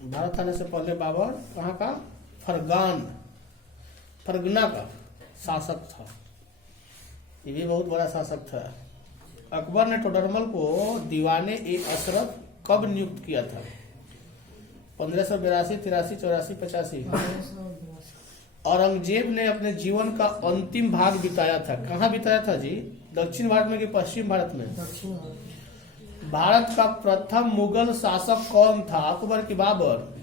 भारत आने से पहले बाबर कहाँ का? फरगना का शासक था। ये भी बहुत बड़ा शासक था। अकबर ने टोडरमल को दीवाने ए अशरफ कब नियुक्त किया था? 1582, 83, 84, 85। औरंगजेब ने अपने जीवन का अंतिम भाग बिताया था, कहाँ बिताया था जी? दक्षिण भारत में कि पश्चिम भारत में? भारत का प्रथम मुगल शासक कौन था? अकबर की बाबर?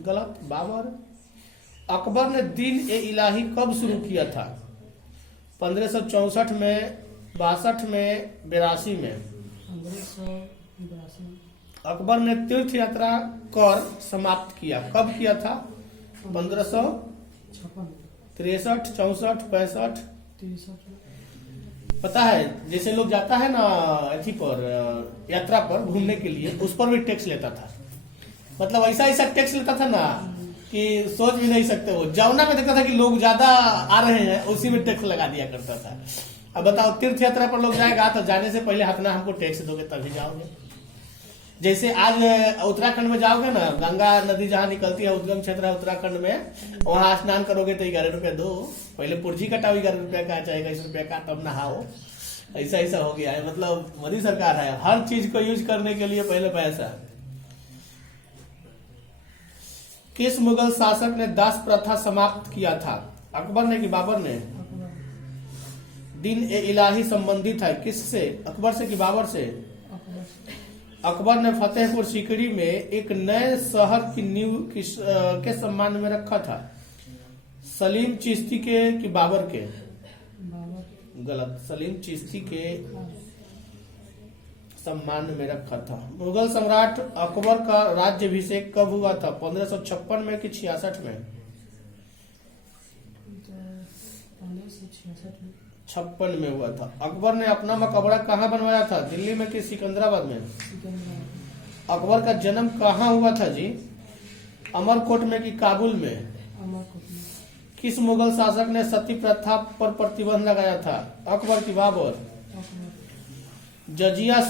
गलत, बाबर। अकबर ने दिन ए इलाही कब शुरू किया था? 1564 में, 62 में, 82 में? अकबर ने तीर्थ यात्रा कर समाप्त किया, कब किया था? 1563, 64, 65? पता है, जैसे लोग जाता है ना अथी पर, यात्रा पर घूमने के लिए, उस पर भी टैक्स लेता था। मतलब ऐसा ऐसा टैक्स लेता था ना कि सोच भी नहीं सकते। वो जमुना में देखता था कि लोग ज्यादा आ रहे हैं, उसी में टैक्स लगा दिया करता था। अब बताओ, तीर्थ यात्रा पर लोग जाएगा तो जाने से पहले हतना हमको टैक्स दोगे तभी जाओगे। जैसे आज उत्तराखंड में जाओगे ना, गंगा नदी जहाँ निकलती है, उद्गम क्षेत्र है उत्तराखंड में, वहां स्नान करोगे तो 11 रुपया दो, पहले पुर्जी कटाओ 11 रुपया का, चाहे 21 रुपया का, तब नहाओ। ऐसा ऐसा हो गया है। मतलब मोदी सरकार है, हर चीज को यूज करने के लिए पहले पैसा। किस मुगल शासक ने दास प्रथा समाप्त किया था? अकबर ने कि बाबर ने? दिन ए इलाही संबंधित है किससे? अकबर से कि बाबर से? अकबर ने फतेहपुर सीकरी में एक नए शहर की नींव के सम्मान में रखा था? सलीम चिश्ती के कि बाबर के? गलत, सलीम चिश्ती के सम्मान में रखा था। मुगल सम्राट अकबर का राज्याभिषेक कब हुआ था? 1556 में कि 66 में? 56 में हुआ था। अकबर ने अपना मकबरा कहाँ बनवाया था? दिल्ली में कि सिकंदराबाद में? अकबर का जन्म कहाँ हुआ था जी? अमरकोट में कि काबुल में? किस मुगल शासक ने सती प्रथा पर प्रतिबंध लगाया था? अकबर की बाबर? जजिया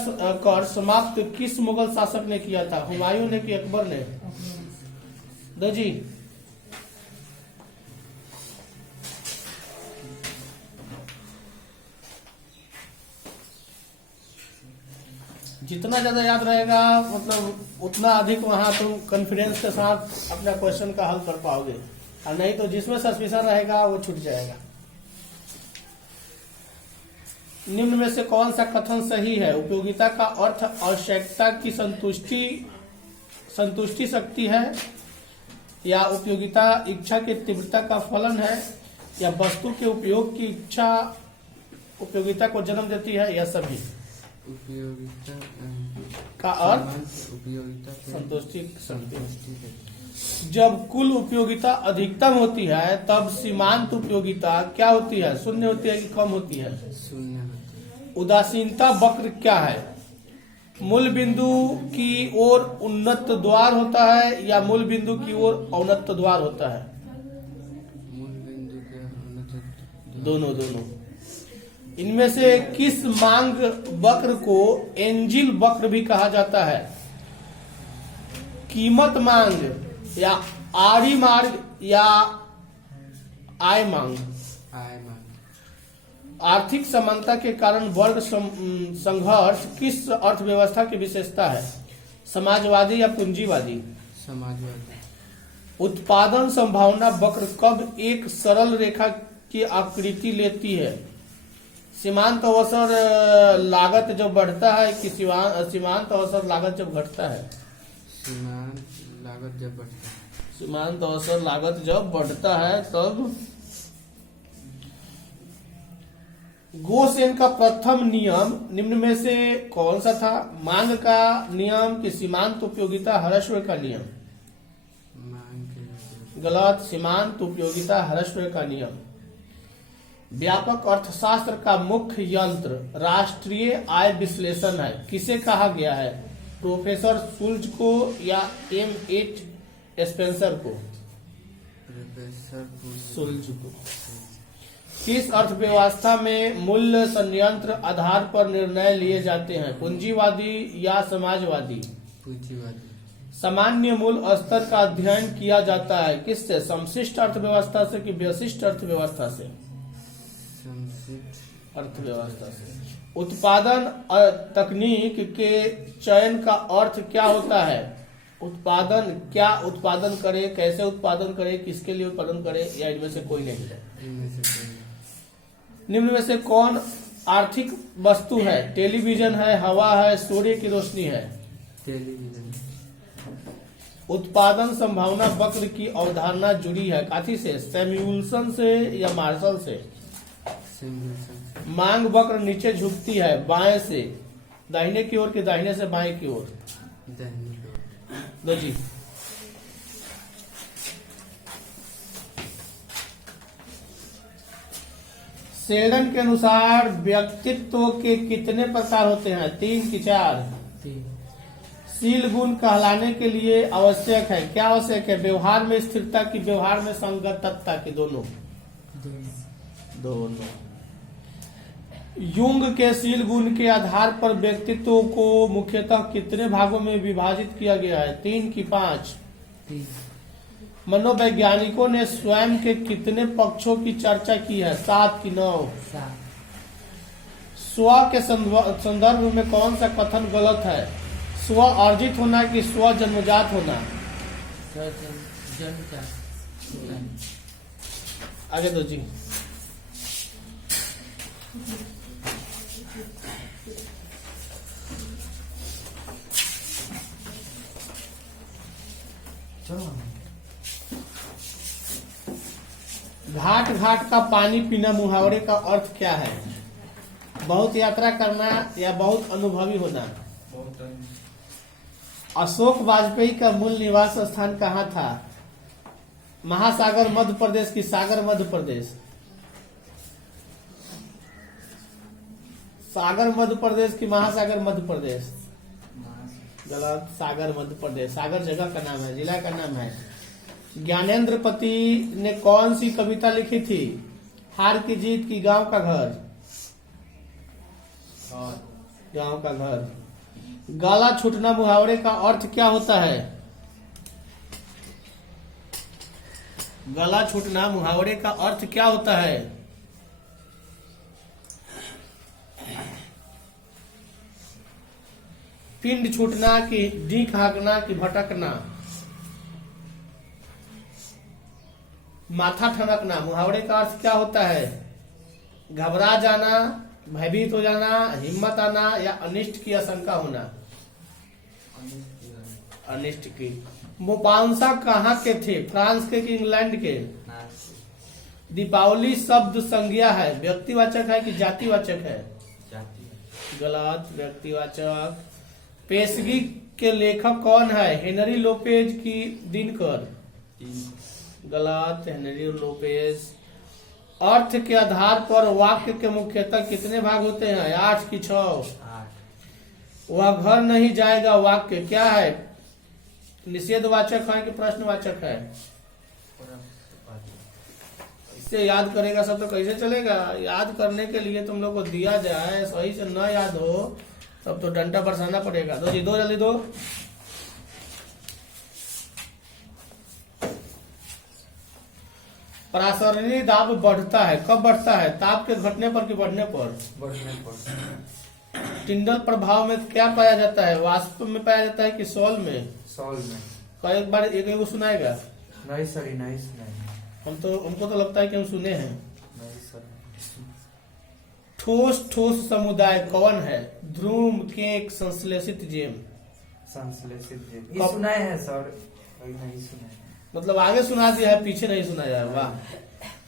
कर समाप्त किस मुगल शासक ने किया था? हुमायूं ने कि अकबर ने? दो जी। जितना ज्यादा याद रहेगा, मतलब उतना अधिक वहां तुम कॉन्फिडेंस के साथ अपना क्वेश्चन का हल कर पाओगे, और नहीं तो जिसमें सस्पेंशन रहेगा वो छूट जाएगा। निम्न में से कौन सा कथन सही है? उपयोगिता का अर्थ आवश्यकता की संतुष्टि शक्ति है, या उपयोगिता इच्छा की तीव्रता का फलन है, या वस्तु के उपयोग की इच्छा उपयोगिता को जन्म देती है, या सभी? उपयोगिता का अर्थ उपयोगिता संतुष्टि। जब कुल उपयोगिता अधिकतम होती है तब सीमांत उपयोगिता क्या होती है? शून्य होती है कि कम होती है? शून्य। उदासीनता वक्र क्या है? मूल बिंदु की ओर उन्नत द्वार होता है या मूल बिंदु की ओर औन्नत द्वार होता है? मूल बिंदु के औन्नत दोनों। इनमें से किस मांग वक्र को एंजिल वक्र भी कहा जाता है? कीमत मांग, या आड़ी मार्ग, या आय मांग? आर्थिक समानता के कारण वर्ग संघर्ष किस अर्थव्यवस्था की विशेषता है? समाजवादी या पूंजीवादी? समाजवादी। उत्पादन संभावना वक्र कब एक सरल रेखा की आकृति लेती है? सीमांत अवसर लागत जब बढ़ता है कि सीमांत अवसर लागत जब घटता है? सीमांत लागत जब बढ़ता है। सीमांत अवसर लागत जब बढ़ता है तब। गोसेन का प्रथम नियम निम्न में से कौन सा था? मांग का नियम कि सीमांत उपयोगिता ह्रस्व का नियम? मांग के। गलत, सीमांत उपयोगिता ह्रस्व का नियम। व्यापक अर्थशास्त्र का मुख्य यंत्र राष्ट्रीय आय विश्लेषण है, किसे कहा गया है? प्रोफेसर शुल्ज को या M.H. स्पेंसर को? प्रोफेसर शुल्ज को। किस अर्थव्यवस्था में मूल्य संयंत्र आधार पर निर्णय लिए जाते हैं? पूंजीवादी या समाजवादी? पूंजीवादी। सामान्य मूल स्तर का अध्ययन किया जाता है किससे? समशिष्ट अर्थव्यवस्था से कि व्यशिष्ट अर्थव्यवस्था से? संक्षिप्त अर्थव्यवस्था से। उत्पादन तकनीक के चयन का अर्थ क्या होता है? उत्पादन, क्या उत्पादन करे, कैसे उत्पादन करे, किसके लिए उत्पादन करे, या इनमें से कोई नहीं है? इनमें से कोई निम्न में से कौन आर्थिक वस्तु है? टेलीविजन है, हवा है, सूर्य की रोशनी है? टेलीविजन उत्पादन संभावना वक्र की अवधारणा जुड़ी है काथी से? सैमुअल्सन से या मार्शल से? सिमुलेशन मांग वक्र नीचे झुकती है बाएं से दाहिने की ओर कि दाहिने से बाएं की ओर? दाहिनी ओर दो जी। सेल्डन के अनुसार व्यक्तित्व के कितने प्रकार होते हैं? 3 कि 4? 3 शील गुण कहलाने के लिए आवश्यक है, क्या आवश्यक है? व्यवहार में स्थिरता की व्यवहार में संगतता की? दोनों? दोनों। युंग के शील गुण के आधार पर व्यक्तित्व को मुख्यतः कितने भागों में विभाजित किया गया है? 3 कि 5? 3 मनोवैज्ञानिकों ने स्वयं के कितने पक्षों की चर्चा की है? 7 कि 9? 7 स्व के संदर्भ में कौन सा कथन गलत है? स्व अर्जित होना कि स्व जन्मजात होना? आगे दो जी। घाट घाट का पानी पीना मुहावरे का अर्थ क्या है? बहुत यात्रा करना या बहुत अनुभवी होना? अशोक वाजपेयी का मूल निवास स्थान कहाँ था? महासागर मध्य प्रदेश की सागर मध्य प्रदेश? सागर मध्य प्रदेश की महासागर मध्य प्रदेश? गलत, सागर मध्य प्रदेश। सागर जगह का नाम है, जिला का नाम है। ज्ञानेंद्र पति ने कौन सी कविता लिखी थी? हार की जीत की गांव का घर? गांव का घर। गला छूटना मुहावरे का अर्थ क्या होता है? गला छूटना मुहावरे का अर्थ क्या होता है? पिंड छूटना कि डीक हाँकना कि भटकना? माथा ठनकना मुहावरे का अर्थ क्या होता है? घबरा जाना, भयभीत हो जाना, हिम्मत आना या अनिष्ट की आशंका होना? अनिष्ट की। मोपांसा कहाँ के थे? फ्रांस के कि इंग्लैंड के? दीपावली शब्द संज्ञा है, व्यक्तिवाचक है कि जातिवाचक है? गलत, व्यक्तिवाचक। पेशगी के लेखक कौन है? हेनरी लोपेज की दिनकर? गलत, हेनरी लोपेज। अर्थ के आधार पर वाक्य के मुख्यतः कितने भाग होते हैं? 8 कि 6? 8। वह घर नहीं जाएगा वाक्य क्या है? निषेधवाचक है कि प्रश्नवाचक है? इससे याद करेगा सब तो कैसे चलेगा? याद करने के लिए तुम लोग को दिया जाए, सही से न याद हो तब तो डंडा बरसाना पड़ेगा। दो जी, दो जल्दी दो। पराशरणीय दाब बढ़ता है, कब बढ़ता है? ताप के घटने पर कि बढ़ने पर? बढ़ने पर। टिंडल प्रभाव में क्या पाया जाता है? वाष्प में पाया जाता है कि सॉल में? सॉल में। कई बार एक सुनाएगा? नहीं सर, नहीं सुनाएगा। हमको तो लगता है कि हम सुने हैं। नहीं सर। ठोस ठोस समुदाय कौन है? ध्रुव, केक, संश्लेषित जेम? संश्लेषित जेम ये सुनाए हैं सर, अभी नहीं सुनाए। मतलब आगे सुना दिया है, पीछे नहीं सुनाया है। वाह,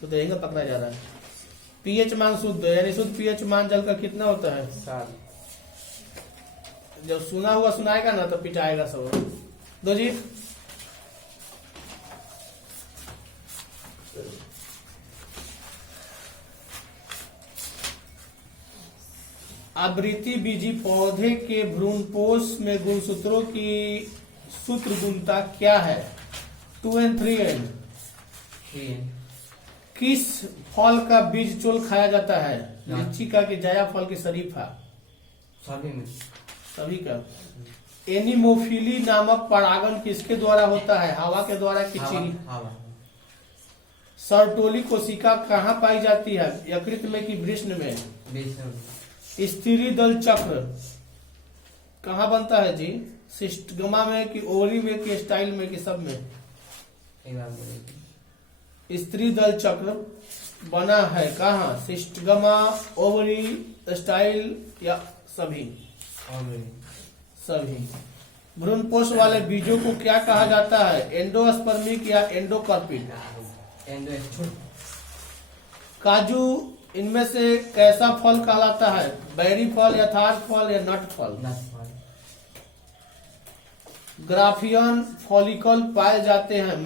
तो यही पकड़ा जा रहा है। पीएच मान शुद्ध, यानी शुद्ध पीएच मान जल का कितना होता है? 7। जब सुना हुआ सुनाएगा ना तो पिटाएगा सब। दो जी। आवृत्ति बीजी पौधे के भ्रूणपोष में गुणसूत्रों की सूत्र गुणता क्या है? 2 and 3 and? किस फल का बीज चोल खाया जाता है? लीची का कि जाया फल की शरीफा? सभी में। सभी का। एनिमोफिली नामक परागण किसके द्वारा होता है? हवा के द्वारा कि चील? हवा। सर्टोली कोशिका कहाँ पाई जाती है? यकृत में कि वृष्ण में? स्त्री दल चक्र कहाँ बनता है जी? सिस्टगमा में कि ओवरी में कि स्टाइल में कि सब में? स्त्री दल चक्र बना है कहाँ? सिस्टगमा, ओवरी, स्टाइल या सभी? सभी। भ्रूणपोष वाले बीजों को क्या कहा जाता है? एंडोस्पर्मिक या एंडोकार्पिक? काजू इनमें से कैसा फल कहलाता है? बैरी फल, यथार्थ फल या नट फल? ग्राफियन फॉलिकल पाए जाते हैं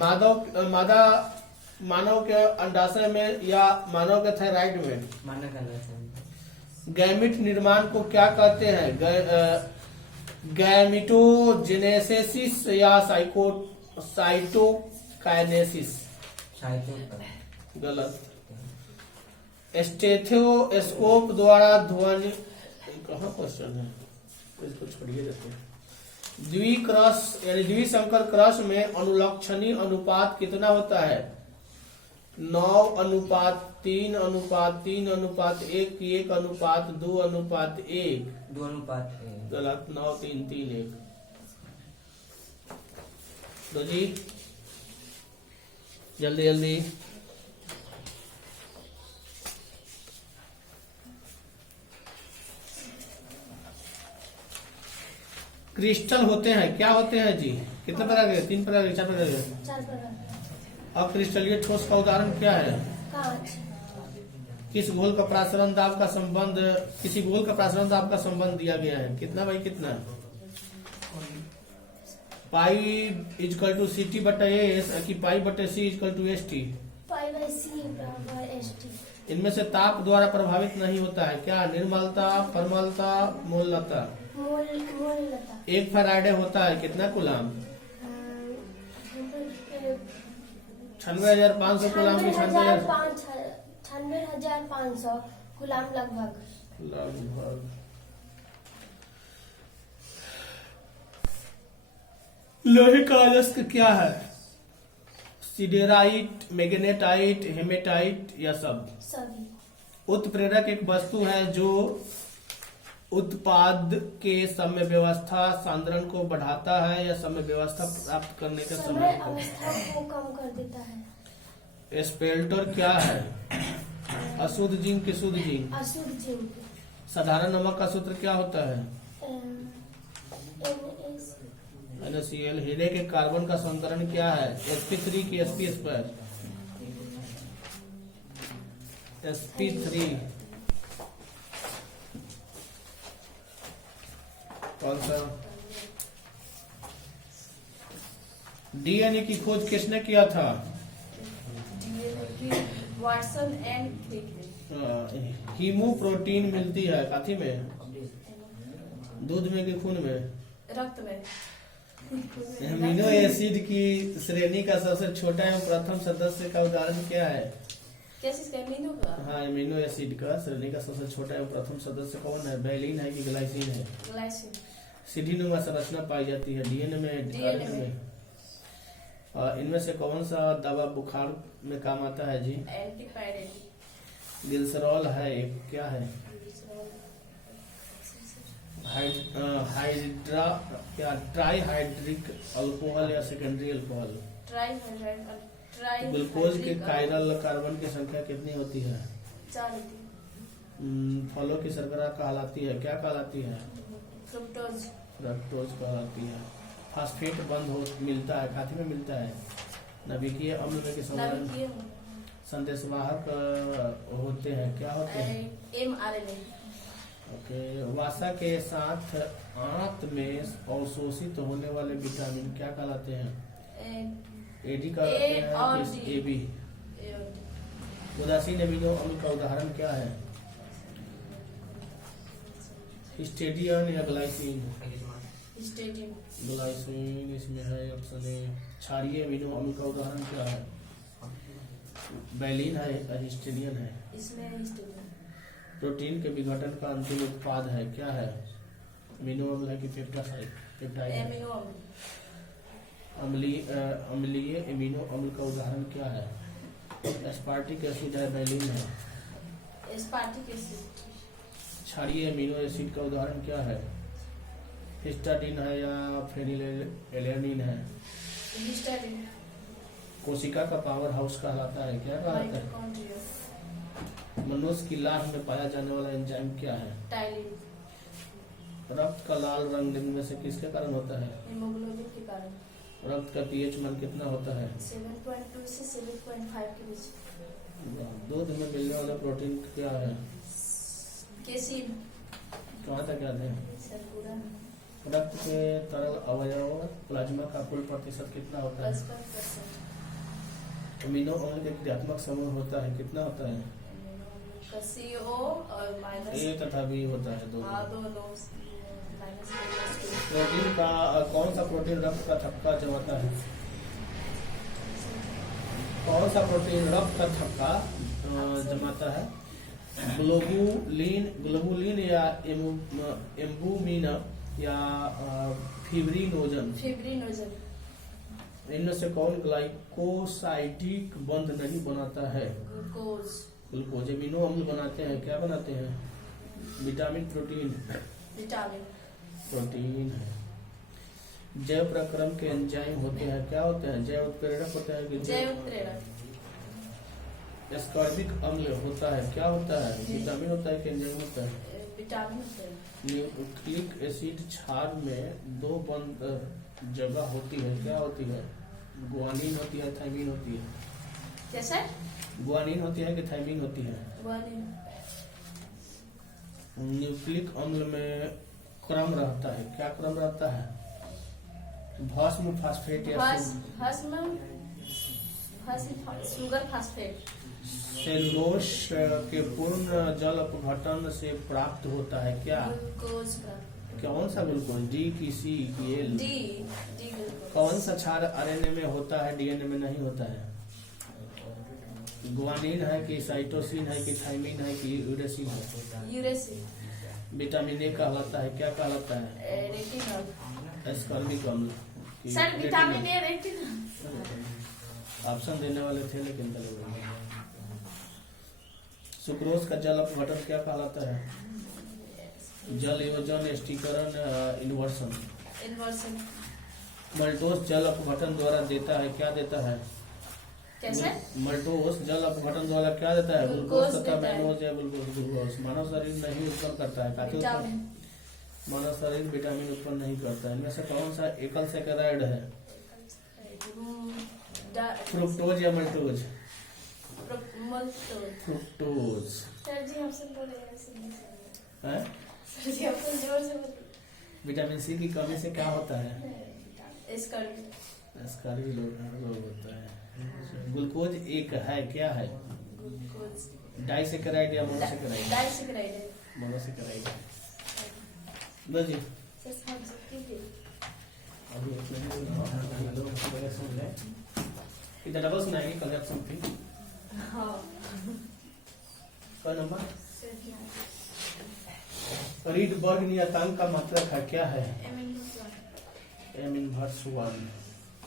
मानव के अंडाशय में या मानव के थायराइड में? गैमिट निर्माण को क्या कहते हैं? गैमिटोजेनेसिस या साइटोकाइनेसिस? गलत। स्टेथोस्कोप द्वारा ध्वनि कहाँ क्वेश्चन है, इसको छोड़िए देते हैं। द्विक्रस यानी द्विसंकर क्रस में अनुलक्षणी अनुपात कितना होता है? 9:3:3:3:1 की 1:2:1? 2:1। गलत। 9:3:3:1। तो जी जल्दी जल्दी। क्रिस्टल होते हैं क्या होते हैं जी? कितने प्रकार के? 3 प्रकार के, 4 प्रकार के? 4 प्रकार। अब क्रिस्टलीय ठोस का उदाहरण क्या है? कांच। किस घोल का प्रासरण दाब का संबंध, किसी घोल का प्रासरण दाब का संबंध दिया गया है? कितना बाई कितना? पाई इजकल टू CT बटा एस कि पाई बटे C is equal to ST? π/c/ST। इनमें से ताप द्वारा प्रभावित नहीं होता है क्या? निर्मलता, परमलता, मोललता? मोललता। 1 फैराडे होता है कितना कूलाम? 96,500 कूलाम की 96,500 कूलाम लगभग। लोहे का अयस्क क्या है? सिडेराइट, मैग्नेटाइट, हेमेटाइट या सब? सभी। उत्प्रेरक एक वस्तु है जो उत्पाद के समय व्यवस्था सांद्रण को बढ़ाता है या समय व्यवस्था प्राप्त करने के समय समय अवस्था को कम कर देता है। स्पेल्टर क्या है? अशुद्ध जिंक की शुद्ध जिंक? अशुद्ध जिंक। साधारण नमक का सूत्र क्या होता है? NaCl। हीरे के कार्बन का संतरण क्या है? sp3 की sps पर? sp3। कौन सा? DNA की खोज किसने किया था? वाटसन एंड हीमोप्रोटीन मिलती है काथी में? दूध में कि खून में? रक्त में। एमिनो एसिड की श्रेणी का सबसे छोटा एवं प्रथम सदस्य का उदाहरण क्या है? एमिनो का? हाँ, एमिनो एसिड का श्रेणी का सबसे छोटा एवं प्रथम सदस्य कौन है? वैलिन है कि ग्लाइसिन है? ग्लाइसिन। सीढ़ीनुमा संरचना पाई जाती है DNA में, RNA में। इनमें से कौन सा दवा बुखार में काम आता है जी? एंटीपायरेटिक। ग्लिसरॉल है क्या है? हाइड्रा क्या? ट्राईहाइड्रिक अल्कोहल या सेकेंडरी अल्कोहल? ग्लूकोज के कायरल कार्बन की संख्या कितनी होती है? 4 होती है। फलों की शर्करा कहलाती है क्या कहलाती है? फ्रुक्टोज। फ्रक्टोज कहलाती है। फास्फेट बंद मिलता है काथी में मिलता है? नाभिकीय अम्ल में किस संदेशवाहक होते हैं क्या होते हैं? mRNA। ओके। वसा के साथ आंत में अवशोषित होने वाले विटामिन क्या कहलाते हैं? एडी कहलाते हैं कि AB? उदासीन अमीनो अम्ल का उदाहरण क्या है? स्टेडियन या ग्लाइसिन? ग्लाइसिन इसमें है ऑप्शन ए। क्षारीय अमीनो अम्ल का उदाहरण क्या है? वैलिन है, हिस्टीडिन है? प्रोटीन के विघटन का अंतिम उत्पाद है क्या है? अमीनो अम्ल है कि पेप्टाइड? पेप्टाइड है। एमिनो अम्ल, अम्लीय एमिनो अम्ल का उदाहरण क्या है? एस्पार्टिक एसिड है, वैलिन है। एस्पार्टिक एसिड, क्षारीय एमिनो एसिड का उदाहरण क्या है? हिस्टाडीन है या फेनिलएलनिन है। हिस्टाडीन, कोशिका का पावर हाउस कहलाता है, क्या कहलाता है? माइटोकॉन्ड्रिया, मनुष्य की लार में पाया जाने वाला एंजाइम क्या है? टाइलिन, रक्त का लाल रंग में से किसके कारण होता है? हीमोग्लोबिन के कारण। रक्त का पीएच मान कितना होता है? 7.2 से 7.5 के बीच। दूध में मिलने वाला प्रोटीन क्या है? केसिन, कहाँ तक याद है? सर पूरा रक्त के तरल अवयव प्लाज्मा का कुल प्रतिशत कितना होता है? 55%। अमीनो अम्ल के क्रियात्मक समूह होता है, कितना होता है? का CO और माइनस, ए तथा बी होता है, दो। हाँ दोनों माइनस प्रोटीन का कौन सा प्रोटीन रक्त का थक्का जमाता है? कौन सा प्रोटीन रक्त का थक्का जमाता है? ग्लोबुलिन या एम्बुमिन या फिब्रिनोजन। फिब्रिनोजन, इनमें से कौन ग्लाइकोसाइडिक बंध नहीं बनाता है? Glucose, glucose. एमिनो अम्ल बनाते हैं, क्या बनाते हैं? Vitamin, protein. विटामिन, प्रोटीन है। जैव प्रक्रम के एंजाइम होते हैं, क्या होते हैं? जैव उत्प्रेरक होते हैं कि जैव उत्प्रेरक, एस्कॉर्बिक अम्ल होता है, क्या होता है? विटामिन होता है कि एंजाइम होता है? विटामिन होते हैं। न्यूक्लिक एसिड क्षार में दो बंद जगह होती है, क्या होती है? गुआनिन होती है, थायमिन होती है। कैसे? गुआनिन होती है कि थायमिन होती है? गुआनिन, न्यूक्लिक अम्ल में क्रम रहता है, क्या क्रम रहता है? भस्म, फास्फेट या शुगर फास्फेट, सेलुलोस के पूर्ण जल अपघटन से प्राप्त होता है, क्या? ग्लूकोज का, कौन सा ग्लूकोज? डी की सी की एल? D glucose. कौन सा क्षार आरएनए में होता है, डीएनए में नहीं होता है? गुआनिन है कि साइटोसिन है कि थायमिन है कि यूरेसिन है? यूरेसिल, विटामिन ए कहलाता है, क्या कहलाता है? रेटिनॉल। एस्कॉर्बिक अम्ल। Sir vitamin A retinol, option देने वाले थे लेकिन गलत हो गए। सुक्रोज का जल अपघटन क्या कहलाता है? जल योजन, स्टीकरण, इन्वर्सन। इन्वर्सन, मल्टोस जल अपघटन द्वारा देता है, क्या देता है? कैसे? मल्टोस जल अपघटन द्वारा क्या देता है? ग्लूकोज ग्लूकोज तथा देता है। मैनोज या ग्लूकोज। मानव शरीर नहीं उत्पन्न करता है, काफी विटामिन, मानव शरीर विटामिन उत्पन्न नहीं करता है। इनमें से कौन सा एकल सैकराइड है? फ्रुक्टोज या मल्टोज? मल्टोज। फ्रुक्टोज सर जी आपसे बोले ऐसे नहीं सर है। जी आपको जोर से बोले। विटामिन सी की कमी से क्या होता है? स्कर्वी, स्कर्वी रोग होता है। ग्लूकोज एक है, क्या है? ग्लूकोज, डाइसेकेराइड या मोनोसेकेराइड? डाइसेकेराइड है। मोनोसेकेराइड। लो जी, सर सब्जेक्टिव है। अभी सुन ले, इधर डबल सुनाएंगे कल आप समथिंग। हाँ का नंबर? सर क्या रीडबर्ग नियतांक का मात्रक है, क्या है? m/1।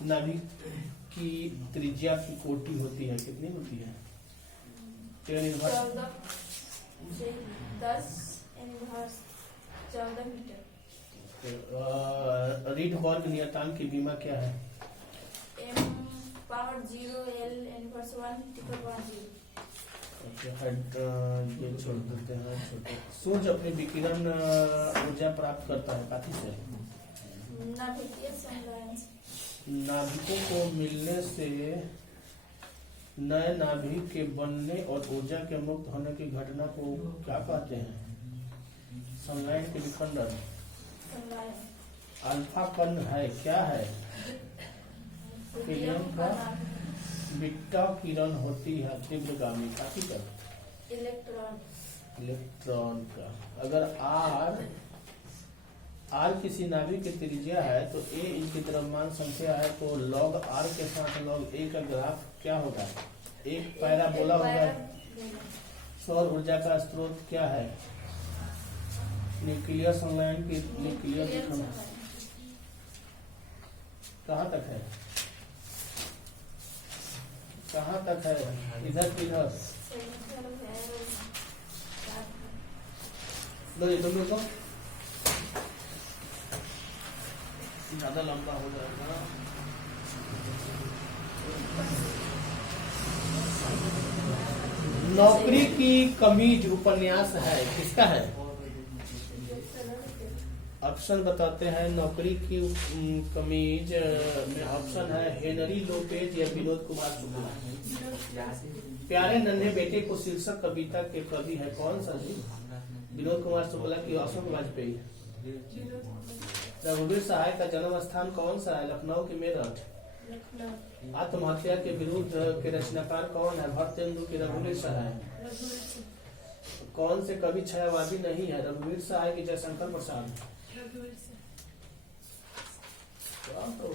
नाभिक की त्रिज्या की कोटि होती है, कितनी होती है? 14 मीटर। रीडबर्ग नियतांक की बीमा क्या है? m/0 L/1 ये छोड़ देते हैं, छोटे। सूर्य अपनी विकिरण ऊर्जा प्राप्त करता है काफी से? नाभिकीय संलयन से। नाभिकों को मिलने से नए नाभिक के बनने और ऊर्जा के मुक्त होने की घटना को क्या कहते हैं? संलयन के विखंडन। संलयन। अल्फा कण है, क्या है? हीलियम का बीटा किरण होती है तीव्रगामी, काफी का इलेक्ट्रॉन। इलेक्ट्रॉन का। अगर आर किसी नाभिक की त्रिज्या है तो ए इनकी द्रव्यमान संख्या है, तो log r के साथ log a का ग्राफ क्या होगा? एक पैराबोला होगा। सौर ऊर्जा का स्रोत क्या है? न्यूक्लियर संलयन की न्यूक्लियर कहाँ तक है, कहाँ तक है, इधर किधर, सेकंड है लो ये दोनों को ज्यादा लंबा हो जाएगा। नौकरी की कमीज उपन्यास है, किसका है? ऑप्शन बताते हैं। नौकरी की कमीज में ऑप्शन है हेनरी लोपेज या विनोद कुमार शुक्ला। प्यारे नन्हे बेटे को शीर्षक कविता के कवि है कौन सा जी? विनोद कुमार शुक्ला की अशोक वाजपेयी। रघुवीर सहाय का जन्म स्थान कौन सा है? लखनऊ के मेरठ। आत्महत्या के विरुद्ध के रचनाकार कौन है? भरतेंदु के रघुवीर सहाय। कौन से कवि छायावादी नहीं है? रघुवीर सहाय की जयशंकर प्रसाद। तो